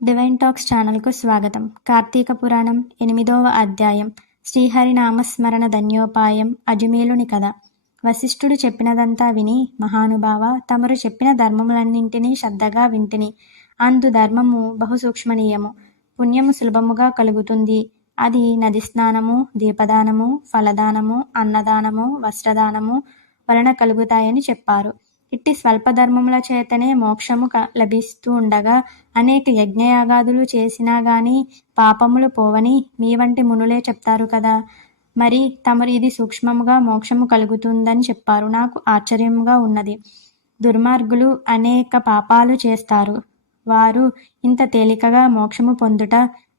Divine talks ఛానల్కు స్వాగతం. కార్తీక పురాణం 8వ అధ్యాయం శ్రీహరినామస్మరణ ధన్యోపాయం అజమీలుని కథ. వశిష్ఠుడు చెప్పినదంతా విని, మహానుభావ, తమరు చెప్పిన ధర్మములన్నింటినీ శ్రద్ధగా వింటిని. అందు ధర్మము బహు సూక్ష్మనీయము, పుణ్యము సులభముగా కలుగుతుంది. అది నది స్నానము, దీపదానము, ఫలదానము, అన్నదానము, వస్త్రదానము వలన కలుగుతాయని చెప్పారు. ఇట్టి స్వల్ప ధర్మముల చేతనే మోక్షము లభిస్తూ ఉండగా అనేక యజ్ఞయాగాదులు చేసినా గాని పాపములు పోవని మీ వంటి మునులే చెప్తారు కదా. మరి తమరు ఇది సూక్ష్మముగా మోక్షము కలుగుతుందని చెప్పారు. నాకు ఆశ్చర్యముగా ఉన్నది. దుర్మార్గులు అనేక పాపాలు చేస్తారు. వారు ఇంత తేలికగా మోక్షము పొందుట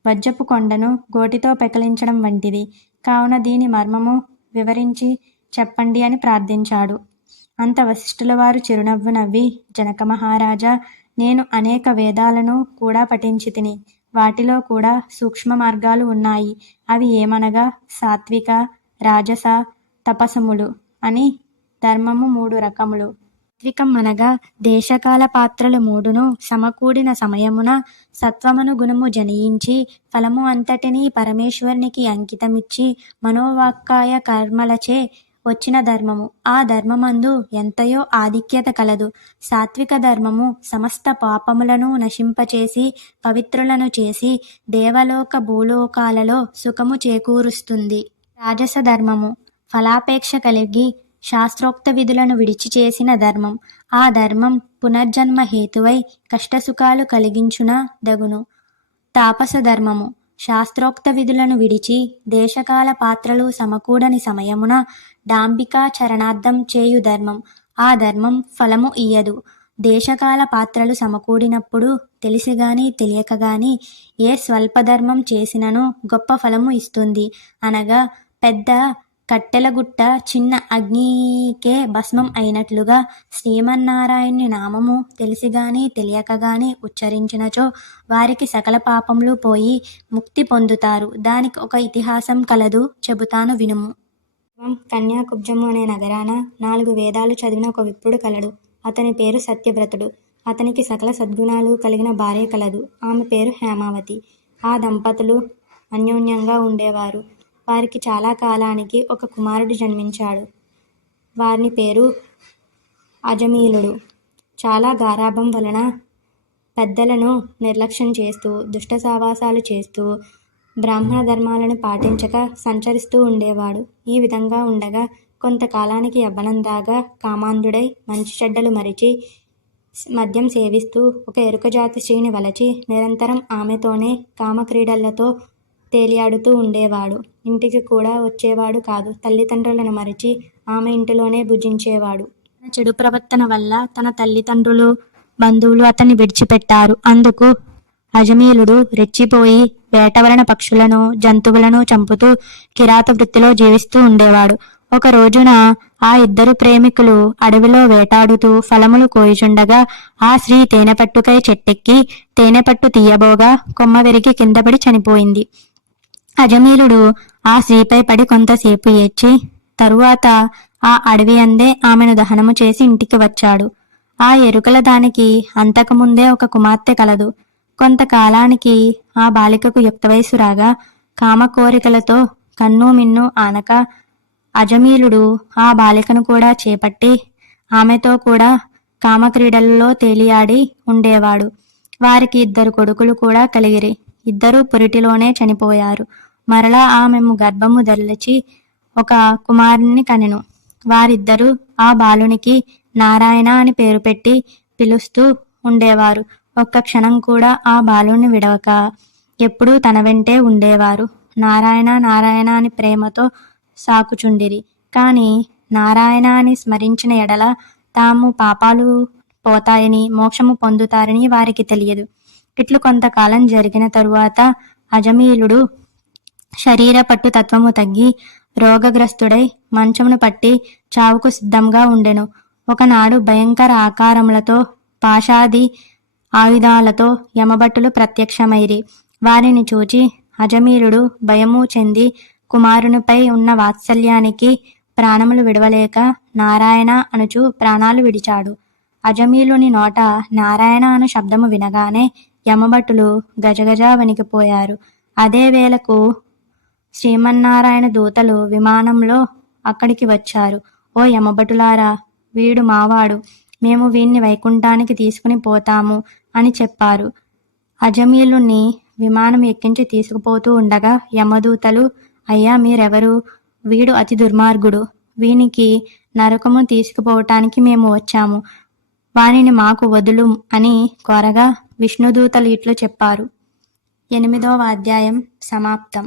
వజ్రపు కొండను గోటితో పెకలించడం వంటిది. కావున దీని మర్మము వివరించి చెప్పండి అని ప్రార్థించాడు. అంత వశిష్ఠుల వారు చిరునవ్వు నవ్వి, జనక మహారాజా, నేను అనేక వేదాలను కూడా పఠించితిని. వాటిలో కూడా సూక్ష్మ మార్గాలు ఉన్నాయి. అవి ఏమనగా సాత్విక, రాజస, తపసములు అని ధర్మము 3 రకములు. సాత్వికం అనగా దేశకాల పాత్రలు 3ను సమకూడిన సమయమున సత్వమను గుణము జనియించి ఫలము అంతటినీ పరమేశ్వరునికి అంకితమిచ్చి మనోవాక్కాయ కర్మలచే వచ్చిన ధర్మము. ఆ ధర్మమందు ఎంతయో ఆధిక్యత కలదు. సాత్విక ధర్మము సమస్త పాపములను నశింపచేసి పవిత్రులను చేసి దేవలోక భూలోకాలలో సుఖము చేకూరుస్తుంది. రాజస ధర్మము ఫలాపేక్ష కలిగి శాస్త్రోక్త విధులను విడిచి చేసిన ధర్మం. ఆ ధర్మం పునర్జన్మ హేతువై కష్టసుఖాలు కలిగించున దగును. తాపస ధర్మము శాస్త్రోక్త విధులను విడిచి దేశకాల పాత్రలు సమకూడని సమయమున డాంబికా చరణార్థం చేయు ధర్మం. ఆ ధర్మం ఫలము ఇయ్యదు. దేశకాల పాత్రలు సమకూడినప్పుడు తెలిసిగాని తెలియకగాని ఏ స్వల్పధర్మం చేసినను గొప్ప ఫలము ఇస్తుంది. అనగా పెద్ద కట్టెలగుట్ట చిన్న అగ్నికే భస్మం అయినట్లుగా శ్రీమన్నారాయణుని నామము తెలిసిగాని తెలియకగాని ఉచ్చరించినచో వారికి సకల పాపములు పోయి ముక్తి పొందుతారు. దానికి ఒక ఇతిహాసం కలదు, చెబుతాను వినుము. కన్యాకుబ్జము అనే నగరాన 4 వేదాలు చదివిన ఒక విప్రుడు కలడు. అతని పేరు సత్యవ్రతుడు. అతనికి సకల సద్గుణాలు కలిగిన భార్య కలదు. ఆమె పేరు హేమావతి. ఆ దంపతులు అన్యోన్యంగా ఉండేవారు. వారికి చాలా కాలానికి ఒక కుమారుడు జన్మించాడు. వారిని పేరు అజమీలుడు. చాలా గారాభం వలన పెద్దలను నిర్లక్ష్యం చేస్తూ, దుష్ట సావాసాలు చేస్తూ, బ్రాహ్మణ ధర్మాలను పాటించక సంచరిస్తూ ఉండేవాడు. ఈ విధంగా ఉండగా కొంతకాలానికి యవ్వనందాగా కామాంధుడై మంచి చెడ్డలు మరిచి మద్యం సేవిస్తూ ఒక ఎరుకజాతి స్త్రీని వలచి నిరంతరం ఆమెతోనే కామక్రీడలతో తేలియాడుతూ ఉండేవాడు. ఇంటికి కూడా వచ్చేవాడు కాదు. తల్లిదండ్రులను మరిచి ఆమె ఇంటిలోనే భుజించేవాడు. తన చెడు ప్రవర్తన వల్ల తన తల్లిదండ్రులు, బంధువులు అతన్ని విడిచిపెట్టారు. అందుకు అజమీలుడు రెచ్చిపోయి వేటవలన పక్షులను, జంతువులను చంపుతూ కిరాత వృత్తిలో జీవిస్తూ ఉండేవాడు. ఒక రోజున ఆ 2 ప్రేమికులు అడవిలో వేటాడుతూ ఫలములు కోయుచుండగా ఆ స్త్రీ తేనెపట్టుకై చెట్టెక్కి తేనెపట్టు తీయబోగా కొమ్మ విరిగి కిందపడి చనిపోయింది. అజమీలుడు ఆ స్త్రీపై పడి కొంతసేపు ఏడ్చి తరువాత ఆ అడవి అందే ఆమెను దహనము చేసి ఇంటికి వచ్చాడు. ఆ ఎరుకల దానికి అంతకుముందే ఒక కుమార్తె కలదు. కొంతకాలానికి ఆ బాలికకు యుక్త వయసు రాగా కామ కోరికలతో కన్ను మిన్ను ఆనక అజమీలుడు ఆ బాలికను కూడా చేపట్టి ఆమెతో కూడా కామక్రీడలలో తేలియాడి ఉండేవాడు. వారికి 2 కొడుకులు కూడా కలిగిరి. 2 పురిటిలోనే చనిపోయారు. మరలా ఆమె గర్భము ధరిచి ఒక కుమారుని కనెను. వారిద్దరూ ఆ బాలునికి నారాయణ అని పేరు పెట్టి పిలుస్తూ ఉండేవారు. ఒక్క క్షణం కూడా ఆ బాలుని విడవక ఎప్పుడూ తన వెంటే ఉండేవారు. నారాయణ నారాయణ అని ప్రేమతో సాకుచుండిరి. కాని నారాయణ అని స్మరించిన ఎడల తాము పాపాలు పోతాయని, మోక్షము పొందుతారని వారికి తెలియదు. ఇట్లు కొంతకాలం జరిగిన తరువాత అజమీలుడు శరీర పట్టు తత్వము తగ్గి రోగగ్రస్తుడై మంచమును పట్టి చావుకు సిద్ధంగా ఉండెను. ఒకనాడు భయంకర ఆకారములతో పాశాది ఆయుధాలతో యమభటులు ప్రత్యక్షమైరి. వారిని చూచి అజమీలుడు భయము చెంది కుమారునిపై ఉన్న వాత్సల్యానికి ప్రాణములు విడవలేక నారాయణ అనుచు ప్రాణాలు విడిచాడు. అజమీలుని నోట నారాయణ అను శబ్దము వినగానే యమభటులు గజగజా వణికిపోయారు. అదే వేళకు శ్రీమన్నారాయణ దూతలు విమానంలో అక్కడికి వచ్చారు. ఓ యమభటులారా, వీడు మావాడు, మేము వీణ్ణి వైకుంఠానికి తీసుకుని పోతాము అని చెప్పారు. అజమీలుణ్ణి విమానం ఎక్కించి తీసుకుపోతూ ఉండగా యమదూతలు, అయ్యా మీరెవరు? వీడు అతి దుర్మార్గుడు, వీనికి నరకము తీసుకుపోవటానికి మేము వచ్చాము, వానిని మాకు వదులు అని కోరగా విష్ణుదూతలు ఇట్లు చెప్పారు. 8వ అధ్యాయం సమాప్తం.